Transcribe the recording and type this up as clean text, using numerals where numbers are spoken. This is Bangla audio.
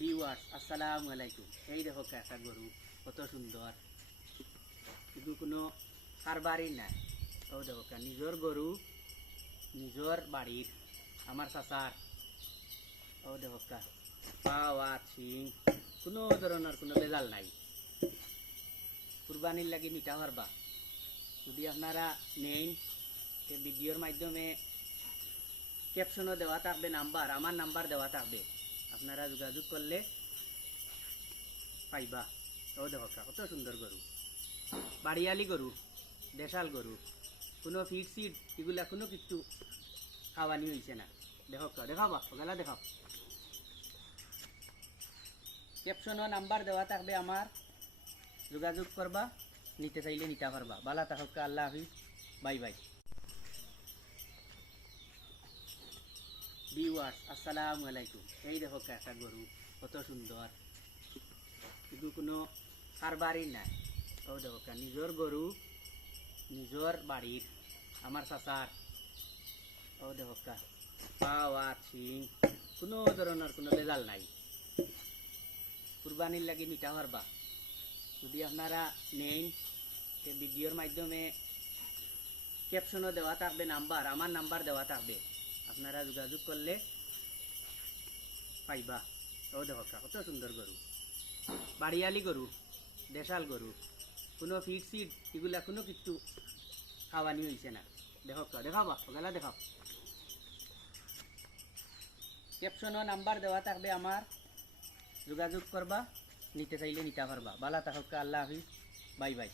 ভিউয়ার্স আসসালামু আলাইকুম। এই দেখো একটা গরু কত সুন্দর, কিন্তু কোনো কারবারই নাই। ও দেখো নিজের গরু, নিজের বাড়ির, আমার চাচার। ও দেখো পাওয়া সিং, কোনো ধরনের কোনো বেজাল নাই। কুরবানির লাগি মিঠা পারবা। যদি আপনারা নেন, ভিডিওর মাধ্যমে ক্যাপশনও দেওয়া থাকবে, নাম্বার, আমার নাম্বার দেওয়া থাকবে, আপনারা যোগাযোগ করলে পাইবা। ও দেখো কত সুন্দর গরু, বাড়িয়ালি গরু, দেশাল গরু, কোনো ফিড সিড এগুলা কোনো কিছু খাওয়ানি হয়েছে না। দেখো দেখাবা ওগুলা দেখাও। ক্যাপশনও নাম্বার দেওয়া থাকবে আমার, যোগাযোগ করবা, নিতে চাইলে নিতে পারবা। বালা থাকুক, আল্লাহ হাফিজ, বাই বাই। ভিউয়ার্স আসসালামু আলাইকুম। এই দেখো একটা গরু কত সুন্দর, কিন্তু কোনো কারবারই নাই। ও দেখো নিজের গরু, নিজের বাড়ির, আমার চাচার। ও দেখো পাওয়া সিং, কোনো ধরনের কোনো বেজাল নাই। কুরবানির লাগি মিঠা পারবা। যদি আপনারা নেন, ভিডিওর মাধ্যমে ক্যাপশনও দেওয়া থাকবে, নাম্বার, আমার নাম্বার দেওয়া থাকবে, আপনারা যোগাযোগ করলে পাইবা। ও দেখো কত সুন্দর গরু, বাড়িয়ালি গরু, দেশাল গরু, কোনো ফিড সিড এগুলা কোনো কিছু খাওয়ানি হয়েছে না। দেখো দেখাবা ওগুলা দেখাও। ক্যাপশনও নাম্বার দেওয়া থাকবে আমার, যোগাযোগ করবা, নিতে চাইলে নিতে পারবা। বালা থাকুক, আল্লাহ হাফিজ, বাই বাই।